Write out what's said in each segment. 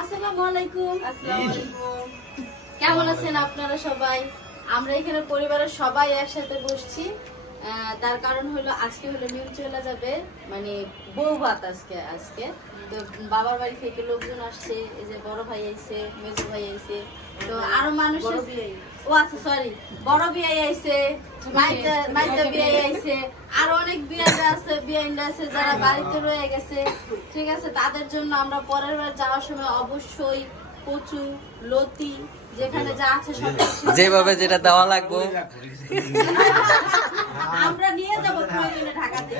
আসসালামু আলাইকুম। কেমন আছেন আপনারা সবাই? আমরা এখানে পরিবারের সবাই একসাথে বসছি। তার কারণ হলো আজকে হলো মিম চলে যাবে, মানে বউ ভাত আজকে তো বাবার বাড়ি থেকে লোকজন আসছে, এই যে বড় ভাই আইছে, মেজো ভাই আইছে, তো আরো মানুষ, ও আচ্ছা সরি, বড় বিয়াই আইছে, মাইজা বিয়াই আইছে, আর অনেক বিয়াইরা আছে যারা বাড়িতে রয়ে গেছে। ঠিক আছে, তাদের জন্য আমরা পরের বার যাওয়ার সময় অবশ্যই কচু লতি যেখানে যা আছে সব যেভাবে যেটা দেওয়া লাগবে আমরা নিয়ে যাব প্রয়োজনে ঢাকাতে।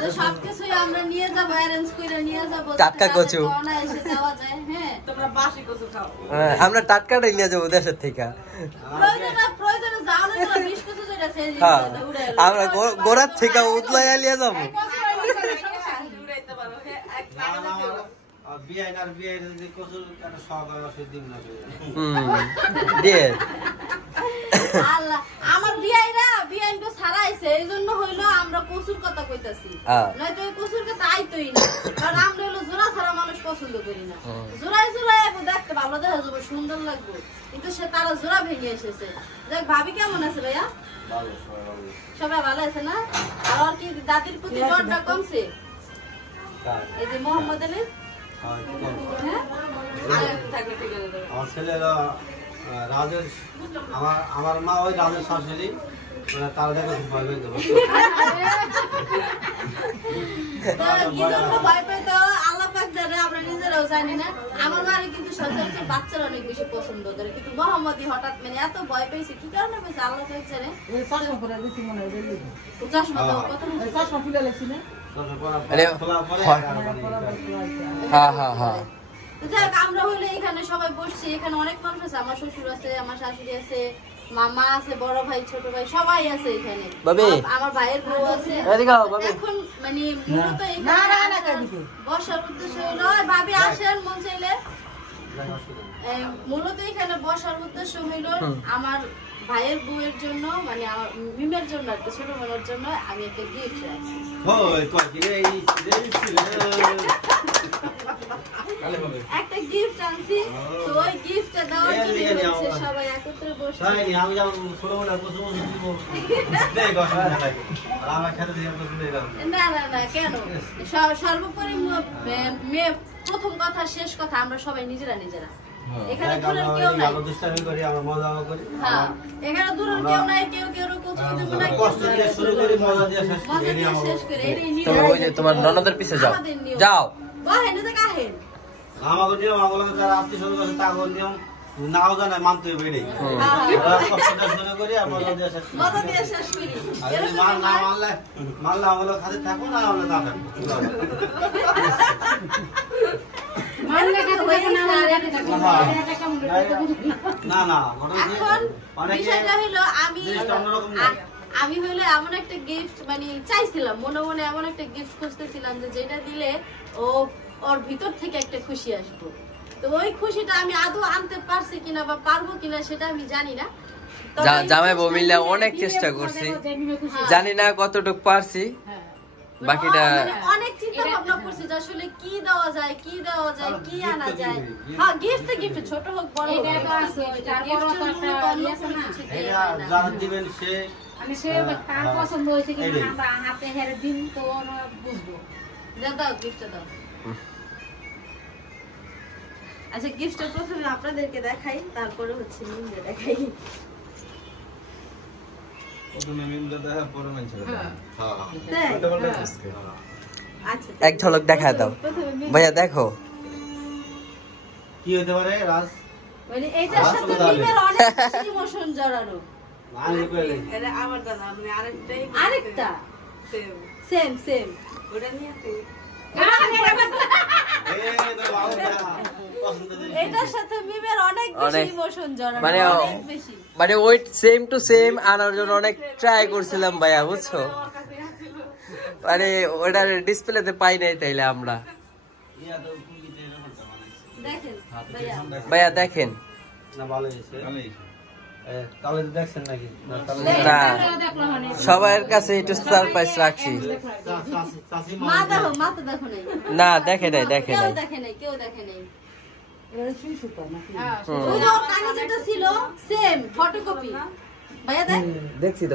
তো সবকিছুই আমরা নিয়ে যাব, অ্যারেঞ্জ করে নিয়ে যাব, টাটকা কচু এসে দেওয়া যায়। হ্যাঁ, তোমরা বাসি কচু খাও। আমরা টাটকাটাই নিয়ে যাবো দেশের থেকে। প্রয়োজনে যাও না, 20 কচু যেটা আছে আমরা গোড়ার থেকে উতলাইয়া নিয়ে যাবো। আমার বিয়াইরা বিয়াইনকে ছাড়াইছে, এই জন্য হইলো আমরা কচুর কথা কইতাছি, নয়তো এই কচুর কথা আইতোই না। কারণ আমরা হলো জোড়া ছাড়া মানুষ পছন্দ করি না। জোড়ায় দেখতে ভালো দেখা যাবে, সুন্দর লাগবে, কিন্তু সে তারা জোড়া ভেঙে এসেছে। দেখ ভাবি কেমন আছে ভাইয়া? সবাই ভালো আছে না? আর কি দাদির প্রতি ডরটা কমছে? এই যে মোহাম্মদ আলী আমার মা ওই রাজের শাশুড়ি, তার দেখে ভয় পেয়ে দেবো। ভয় পেয়ে তো আল্লাহ পাক জানে, আমরা নিজেরাও জানি না। আমার মারে কিন্তু সচরাচর বাচ্চারা অনেক বেশি পছন্দ করে, কিন্তু মোহাম্মদই হঠাৎ মানে এত ভয় পেয়েছে, কি কারণে পেয়েছে আল্লাহ পাক জানে। আমরা হলে এখানে সবাই বসছি, এখানে অনেক মানুষ আছে, আমার শ্বশুর আছে, আমার শাশুড়ি আছে, মামা আছে, বড় ভাই ছোট ভাই সবাই আছে এখানে, আমার ভাইয়ের বউ আছে। এখন মানে মূলত বসার উদ্দেশ্য হলো, ভাবি আসেন মন চাইলে, মূলত এখানে বসার উদ্দেশ্য হইল আমার ভাইয়ের বউয়ের জন্য, মানে আমার মিমের জন্য, একটা ছোট বোনের জন্য আমি একটা গিফট রাখছি। একটা গিফট আনছি, তো ওই গিফটটা দেওয়ার জন্য হচ্ছে সবাই একত্রে বসে। আমি যেমন ছোট বোনের পছন্দ দিব না না না, কেন? সর্বোপরি মেয়ে প্রথম কথা শেষ কথা আমরা সবাই নিজেরা এখানে দূরের কেউ নাই, এখানে দূরের কেউ নাই, কেউ শেষ করে তোমার ননদের পিছে যাও যাও আমাকে নিয়ম, আমাকে যারা আত্মীয় স্বজন আছে তাকে নিয়ম নাও জানে মানতে হবে, এটাই করি আর মজা দিয়ে শেষ করি। মানলে আমাকে খাতে থাকবো, না হলে না থাকবো। আমি হইলে এমন একটা গিফট মানে চাইছিলাম, মনে মনে এমন একটা গিফট খুঁজতেছিলাম যে যেটা দিলে ওর ভিতর থেকে একটা খুশি আসবো। তো ওই খুশিটা আমি আদৌ আনতে পারছি কিনা বা পারবো কিনা সেটা আমি জানি না। জামাই বউ মিলে অনেক চেষ্টা করছি, জানি না কতটুকু পারছি, বাকিটা অনেক চিন্তা ভাবনা করছি যে আসলে কি দেওয়া যায়, কি আনা যায়। হ্যাঁ, গিফট ছোট হোক বড় হোক, দিবেন সে আমি সে কার পছন্দ হয়েছে কিনা আমরা হাতে হেরে দিন তো বুঝবো। দাও গিফটটা দাও। আচ্ছা, গিফটটা প্রথমে আপনাদেরকে দেখাই, তারপরে হচ্ছে মিমকে দেখাই। এক ঝলক দেখায় দাও ভাইয়া, দেখো কি হতে পারে রাজ, মানে এইটার সাথে মিমের অনেক ইমোশন জড়ানো। এটা আমার দাদা, আমি আরেকটা সেম ওটা নিয়ে এটার সাথে মিমের অনেক বেশি ইমোশন জড়ানো, অনেক বেশি, মানে ওই সেম টু সেম আনার জন্য অনেক ট্রাই করছিলাম ভাইয়া, বুঝছো, মানে ওটার ডিসপ্লেতে পাই নাই, তাইলে আমরা দেখেন ভাইয়া দেখেন না ভালো হয়েছে। তাহলে দেখছেন নাকি না সবার কাছে একটু সারপ্রাইজ রাখছি মা দেখো মা তো দেখো নাই না দেখে নাই কেউ দেখে নাই ওই যে ওর কানে যেটা ছিল সেম ফটোকপি ভাইয়া দেখ দেখছি তো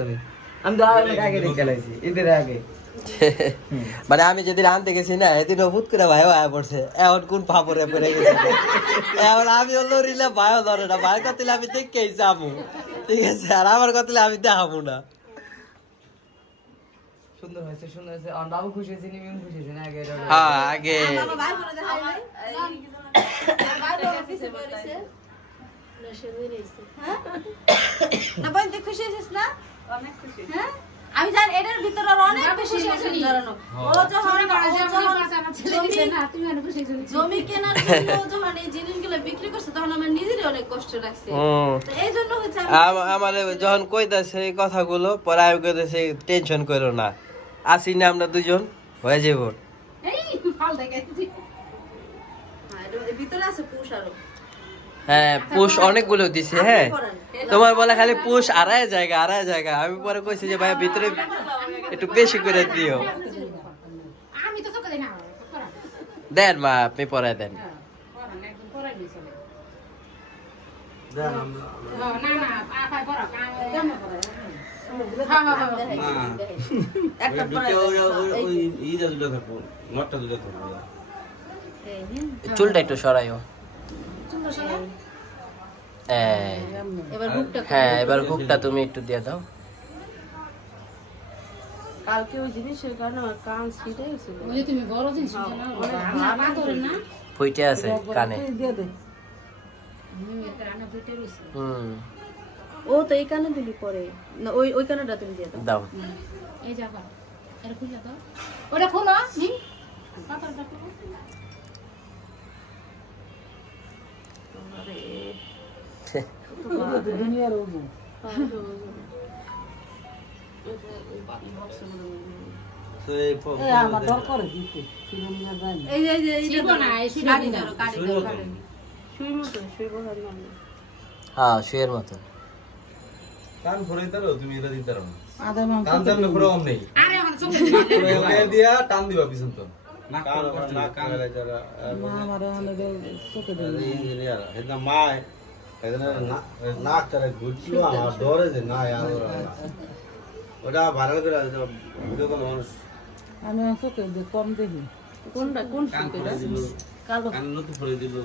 আমি তো আগে দেখে লাইছি ঈদের আগে মানে আমি যেদিন আনতে গেছি না এদিন ভূত করে ভাইও আয়া পড়ছে এখন কোন ফাপড়ে পড়ে গেছে এখন আমি লড়িলে ভাইও ধরে না ভাই কতিলে আমি দেখেই যাবো ঠিক আছে আর আমার কতিলে আমি দেখাবো না সুন্দর হয়েছে আমার বাবু খুশি হয়েছে নিমিম খুশি হয়েছে না আগে হ্যাঁ আগে বাবা ভাই বলে দেখাই ভাই ভাই বলে কিছু বলেছে হ্যাঁ না ভাই তুই খুশি হয়েছিস না অনেক খুশি হ্যাঁ আমি জানি এটার ভিতরে অনেক খুশি হয়েছে জানো ও যখন জমি কেনার জন্য যখন এই জিনিসগুলো বিক্রি করছে তখন আমার নিজেরই অনেক কষ্ট লাগছে তো এই জন্য হচ্ছে আমার যখন কইতাছে এই কথাগুলো পরে আমি কইতাছে টেনশন করো না আসি না আমরা দুজন হয়ে যাব ভিতরে আছে পুষ আরো হ্যাঁ পুষ অনেকগুলো দিছে হ্যাঁ তোমার বলে খালি পুষ আড়াই জায়গা আমি পরে কইছি যে ভাই ভিতরে একটু বেশি করে দিও আমি তো চোখে দেই না দেন মা আপনি পরে দেন একদম পড়াই দিয়েছে দেন না না আপায় পড়া কাম জানো পড়া হ্যাঁ একটা চুলটা একটু সরাইও এবার হুকটা হ্যাঁ এবার হুকটা তুমি একটু দিয়ে দাও কালকে ওই জিনিসের কারণে আমার কান ছিঁড়ে গেছিল ওই তুমি বড় জিনিস না না করে না ফুইটে আছে কানে ও তো এই কানে দিলি পরে না ওই কানেটা তুমি দিয়ে দাও দাও এই জায়গা এটা খুলে দাও ওটা খোলো নি পাতাটা খোলো হ্যাঁ শুয়ের মতো কান ঘুরাই তারো তুমি এটা দিতে পারো না কান সামনে ঘুরাও নেই আরে আমার চোখে দিয়া টান দিবা পিছন তো না কান যারা ইঞ্জিনিয়ার এটা মায় এটা না করে গুছিও আমার ডরে যে না আর ওটা ভাইরাল করে ভিডিও কল মানুষ আমি চোখে কম দেখি কোনটা কোন সুকেটা কালো কান নতুন করে দিল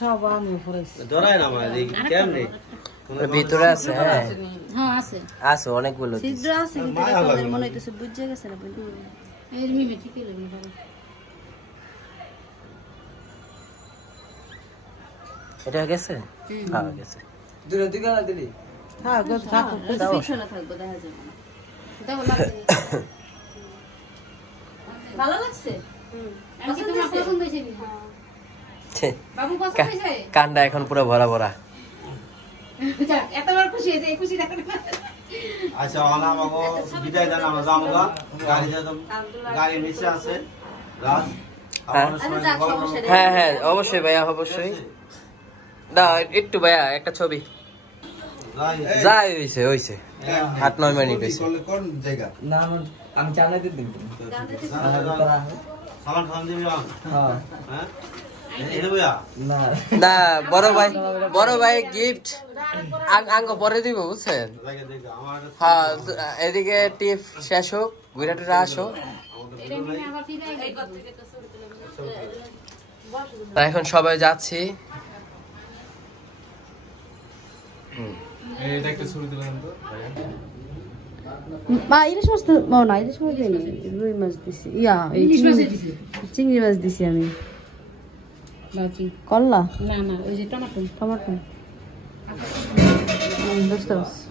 সব আমি পড়েছি ডরাই না আমার এই কেমনে ভিতরে আছে হ্যাঁ হ্যাঁ আছে আছে অনেকগুলো ছিদ্র আছে ভিতরে তাদের মনে হইতেছে বুঝে গেছে না বন্ধু এই মিমে ঠিকই লাগবে বাবা এটা গেছে হ্যাঁ গেছে দূরে দিকে না দিলি হ্যাঁ গো থাকো পিছনে থাকবো দেখা যাবে না দাও লাগবে ভালো লাগছে আমি কি তোমার পছন্দ হয়েছে বাবু পছন্দ হয়েছে কানটা এখন পুরো ভরা ভরা যাক এতবার খুশি হয়েছে এই খুশি দেখো আচ্ছা ওনা আমাকে বিদায় দেন আমরা যাবো গাড়ি নিচে আছে রাজ হ্যাঁ হ্যাঁ অবশ্যই ভাইয়া অবশ্যই দাও একটু ভাইয়া একটা ছবি যাই হইছে 8-9 মিনিট হইছে কোন জায়গা না আমি জানাইতে দিন সালাম খান দিবি হ্যাঁ হ্যাঁ এটা বইয়া না না বড় ভাই গিফট আঙ্গ পরে দিব বুঝছেন আমার হ্যাঁ এদিকে টিপ শেষ হোক ঘুরে টুরে আসো আবার ফিরে তা এখন সবাই যাচ্ছি মা ইলিশ মাছ তো না ইলিশ মাছ দিই রুই মাছ দিছি এই চিংড়ি মাছ দিছি আমি বাকি করলা না না ওই যে টমেটো টমেটো বুঝতে পারছি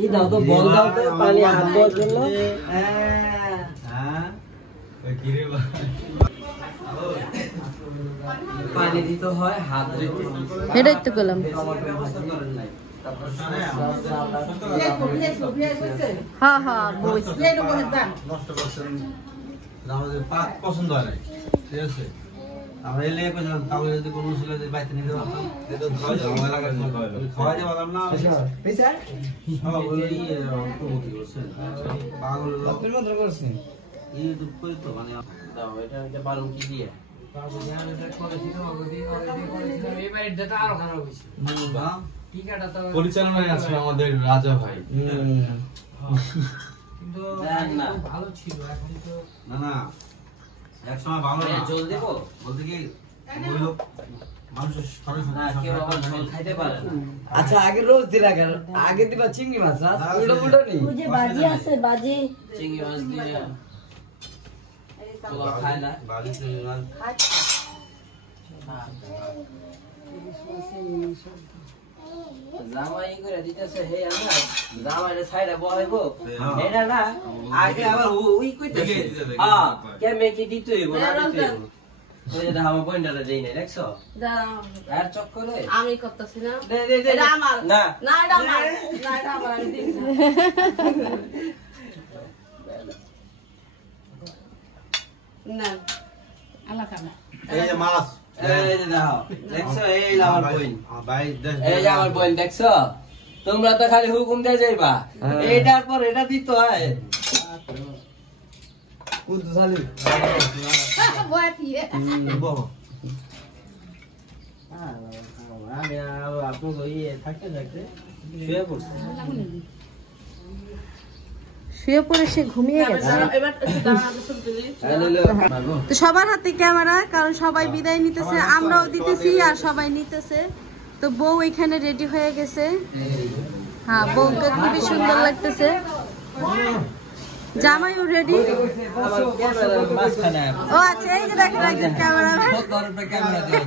এই দাও তো বল দাও তো পানি হাত ধোয়ার জন্য হ্যাঁ ওই কি রে পানি দিতে হয় হাত ধুইতে এটাই তো গেলাম হ্যাঁ হ্যাঁ নষ্ট করছেন আমাদের পাক পছন্দ হয় নাই ঠিক আছে আমরা এলে কইলাম তাহলে যদি কোনো ছিল যে বাইতে নিতে পারতাম এটা খাওয়া যাবে আমার এলাকার খাওয়া যাবে বললাম না পয়সা সব বলি অন্তর্ভুক্তি করছেন পাগল আপনি মাত্র করছেন এই তো কই তো মানে দাও এটা বালু কি দিয়ে পরিচালনায় আছে আমাদের রাজা ভাই। কিন্তু না। ভালো ছিল এখন তো না না এক সময় ভালো না জল দেবো বলতে কি ওই লোক মানুষের সরাসরি না কেউ আবার জল খাইতে পারে না। আচ্ছা আগে রোজ দিলা কেন আগে দিবা চিংড়ি মাছ উল্টো উল্টো নেই ওই যে বাজি আছে বাজি চিংড়ি মাছ দিয়ে পোলাও খায় না। বাড়িতে না জামাই করে দিতেছে হে আমরা জামাইরে সাইডে বহাইবো এটা না আগে আবার ওই কইতেছে হ্যাঁ কেমনে কি দিতে হইব না দিতে হইব ওই যে আমার বইন্ডারে দেই না দেখছো আর চক্করে আমি করতেছি না দে দে দে এটা আমার না না এটা আমার না এটা আমার আমি দিচ্ছি না আল্লাহ কানা এই যে মাছ এই যে দাও দেখছো এই আমার বইন ভাই এই যে আমার বইন দেখছো তোমরা তো খালি হুকুম দিয়ে যাইবা এইটার পর এটা দিতে হয় কুদু সালি বয় দিয়ে আমি আপনি ইয়ে থাকতে থাকতে শুয়ে পড়ছি শুয়ে পড়ে সে ঘুমিয়ে গেছে হ্যালো তো সবার হাতে ক্যামেরা কারণ সবাই বিদায় নিতেছে আমরাও দিতেছি আর সবাই নিতেছে তো বউ এখানে রেডি হয়ে গেছে হ্যাঁ বউকে খুবই সুন্দর লাগতেছে জামাইও রেডি আমার ক্যামেরার মাঝখানে ও আচ্ছা এই যে দেখেন একজন ক্যামেরাম্যান ক্যামেরা দেওয়া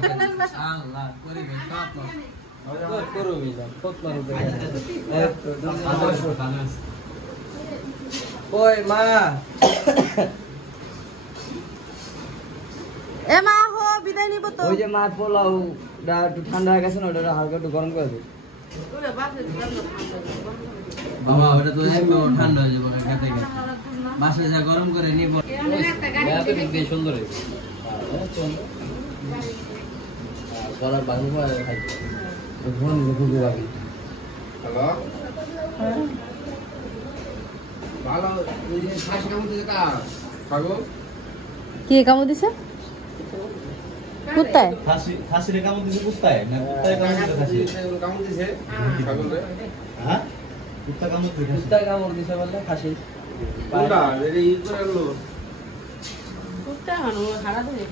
আল্লাহ করি করুমি না ওই মা এ মা হো বিদায় নিব তো ওই যে মা পোলাও একটু ঠান্ডা হয়ে গেছে না ওটা হালকা একটু গরম করে দিই বাবা ওটা তো একদম ঠান্ডা হয়ে যাবে না খেতে খেতে বাসে যা গরম করে নিব এত দেখতে সুন্দর হয়েছে গলার বাঙি খাইছে ফোন খুবই ভালো হ্যালো ভালো এই যে শ্বাস কেমন দিতে কা পাগল কি কামো দিছে কুত্তায় খাসি রে কেমন দিছে কুত্তায় না কুত্তায় কেমন দিছে খাসি কেমন দিছে পাগল রে হ্যাঁ কুত্তা কেমন দিছে খাসি কুত্তা কামড় দিছে বললে খাসি কোনটা এই ই করে গেল কুত্তা হানো হারা ধরে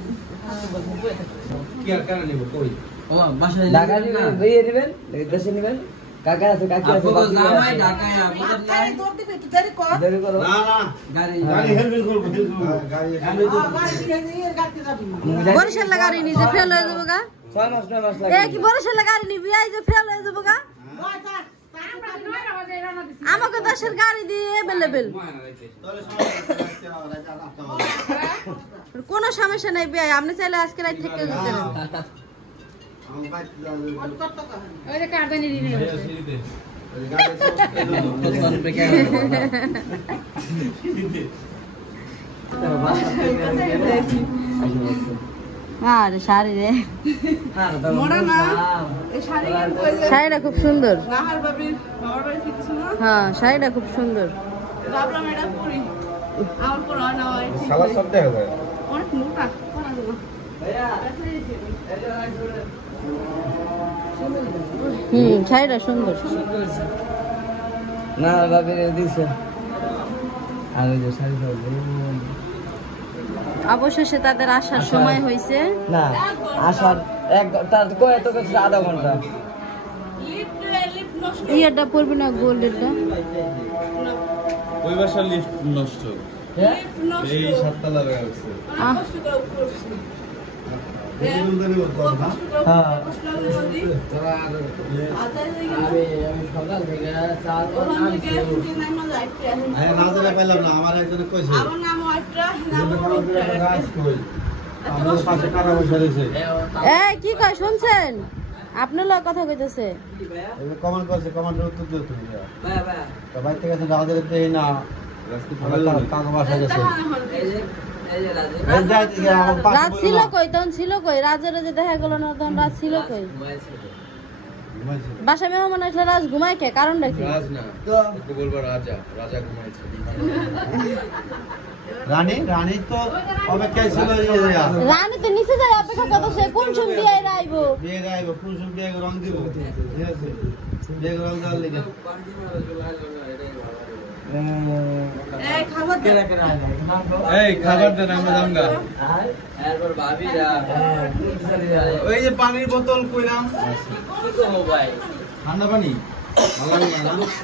কি আর কেন নিব কই ও বাসায় ঢাকা দিবেন দিয়ে দিবেন দেশে নেবেন কাকা আছে কাকি আছে আপু জামাই ঢাকায় আপু নাই দেরি করো না না গাড়ি গাড়ি হেলমেট করব গাড়ি হেলমেট বরিশাল গাড়ি নিজে ফেল হয়ে যাবো গা 6 মাস 9 মাস এ লাগে কি বরিশাল গাড়ি নিবি এই যে ফেল হয়ে যাবো গা আমাকে দেশের গাড়ি দিয়ে অ্যাভেলেবেল কোনো সমস্যা নেই ভাই আপনি চাইলে আজকে রাত থেকে যেতে পারেন ওই যে কার্ডানি নিয়ে সিঁড়িতে আরে শাড়ি রে শাড়িটা খুব সুন্দর হ্যাঁ শাড়িটা খুব সুন্দর শালা সব দেখা যায় শাড়িটা সুন্দর না ভাবি দিছে আর ওই যে শাড়ি পরবো অবশেষে তাদের আসার সময় হয়েছে না আসার তার কত কিছু আধা ঘন্টা ইয়েটা পরবি না গোল্ডেরটা ওই বাসার লিফট নষ্ট এই 7 তলা হয়ে গেছে হ্যাঁ আমি সকাল থেকে আরে না জানা পেলাম না আমার একজনে কইছে আমরা পাশে কারা বসে রয়েছে এই কি কয় শুনছেন আপনার লোক কথা কইতেছে কমেন্ট করছে কমেন্টের উত্তর দিও তুমি তো ভাই থেকে আছে আমাদের দেই না কাকা বাসা গেছে রাত ছিল কই তখন ছিল কই রাজের যে দেখা গেল না তখন রাত ছিল কই বাসায় মেহমান আসলে রাজ ঘুমায় কে কারণটা কি রাজ না একটু বলবো রাজা রাজা ঘুমাইছে রানী তো অপেক্ষায় ছিল রানী তো নিচে যায় অপেক্ষা কত সে কোন সময় বিয়ে আইবো বিয়ে গাইবো কোন সব বিয়ে রং দিব ঠিক আছে বিয়ে রং দেওয়ার লিগে এই খাবার দে এই খাবার দেন আমরা দামগা এরপর ভাবিরা ওই যে পানির বোতল কইলাম কি করবো ভাই ঠান্ডা পানি ভালো লাগে না দুঃখ